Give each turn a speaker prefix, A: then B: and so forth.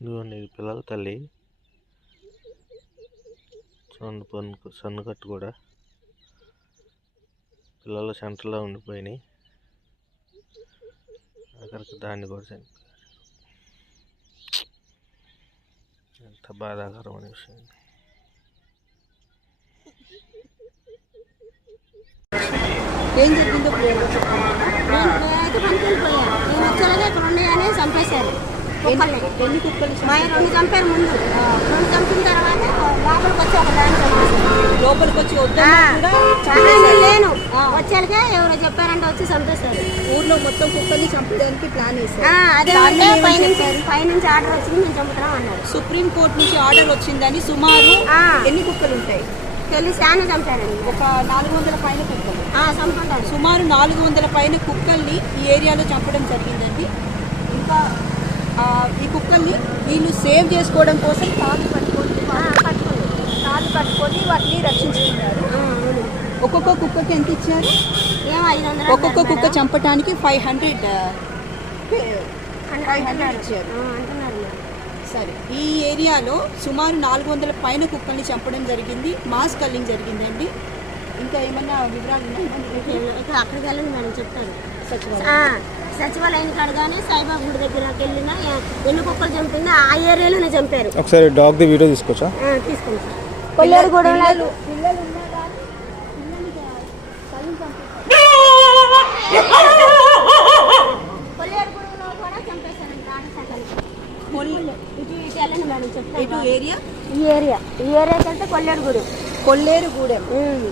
A: ఇదిగోండి ఇది పిల్లల తల్లి. చూడండి పన్ను సన్నకట్టు కూడా. పిల్లల సెంటర్లో ఉండిపోయినాయి. అక్కడికి దాన్ని కూడా చనిపోయారు ఎంత బాధాకరమైన విషయం
B: ఏం జరిగిందో
C: పనికి వెళ్ళిపోయాను నేను వచ్చేలాగా ఇక్కడ ఉన్నాయని చంపేశారు. కుక్కల్ని
B: ఎన్ని కుక్కలు
C: మా ఆయన రెండు చంపారు ముందు. రెండు చంపిన తర్వాత లోపలికి వచ్చి ఒక చంపేశారు.
B: లోపలికి వచ్చి
C: నేను లేను. వచ్చేలాగా ఎవరో చెప్పారంటే వచ్చి చంపేశారు
B: ఊర్లో మొత్తం కుక్కల్ని చంపడానికి ప్లాన్
C: అదే పైనుంచి ఆర్డర్ వచ్చింది మేము చంపుతున్నాం అన్నారు.
B: సుప్రీం కోర్టు నుంచి ఆర్డర్ వచ్చిందని సుమారు. ఎన్ని కుక్కలు ఉంటాయి?
C: తెలిసి చాలా చంపారండి.
B: ఒక నాలుగు వందల పైన కుక్కలు. సుమారు నాలుగు వందల పైన కుక్కల్ని ఈ ఏరియాలో చంపడం జరిగిందండి. ఇంకా కుక్కల్ని వీళ్ళు సేవ్ చేసుకోవడం కోసం తాడు పట్టుకొని
C: ఆ, పట్టుకోండి
B: తాడు పట్టుకొని వాటిని రక్షించుకున్నారు. ఒక్కొక్క కుక్కకి ఎంత ఇచ్చారు? ఒక్కొక్క కుక్క చంపడానికి ఫైవ్ హండ్రెడ్. ఫైవ్ హండ్రెడ్ ఇచ్చారు. సరే ఈ ఏరియాలో సుమారు నాలుగు వందల పైన కుక్కల్ని చంపడం జరిగింది. మాస్ కల్లింగ్ జరిగిందండి. ఇంకా ఏమన్నా వివరాలు ఉన్నాయా?
C: అక్కడికి వెళ్ళండి మేడం చెప్తారు
B: సచివాలయం.
C: సచివాలయం కాడ కానీ సాయిబాబా గుడి దగ్గరకు వెళ్ళినా ఎన్ని కుక్కలు చంపిందో ఆ ఏరియాలోనే చంపారు.
D: ఒకసారి డాగ్ది వీడియో తీసుకోవచ్చా?
C: ఆ, తీసుకోండి సార్. కొల్లేరు కూడా
B: పిల్లలు ఉన్నా కానీ పిల్లల్ని ఏరియా?
C: ఈ ఏరియా. ఈ ఏరియాకి వెళ్తే కొల్లేరు గుడి.
B: కొల్లేరు గూడెం.
C: ఉమ్.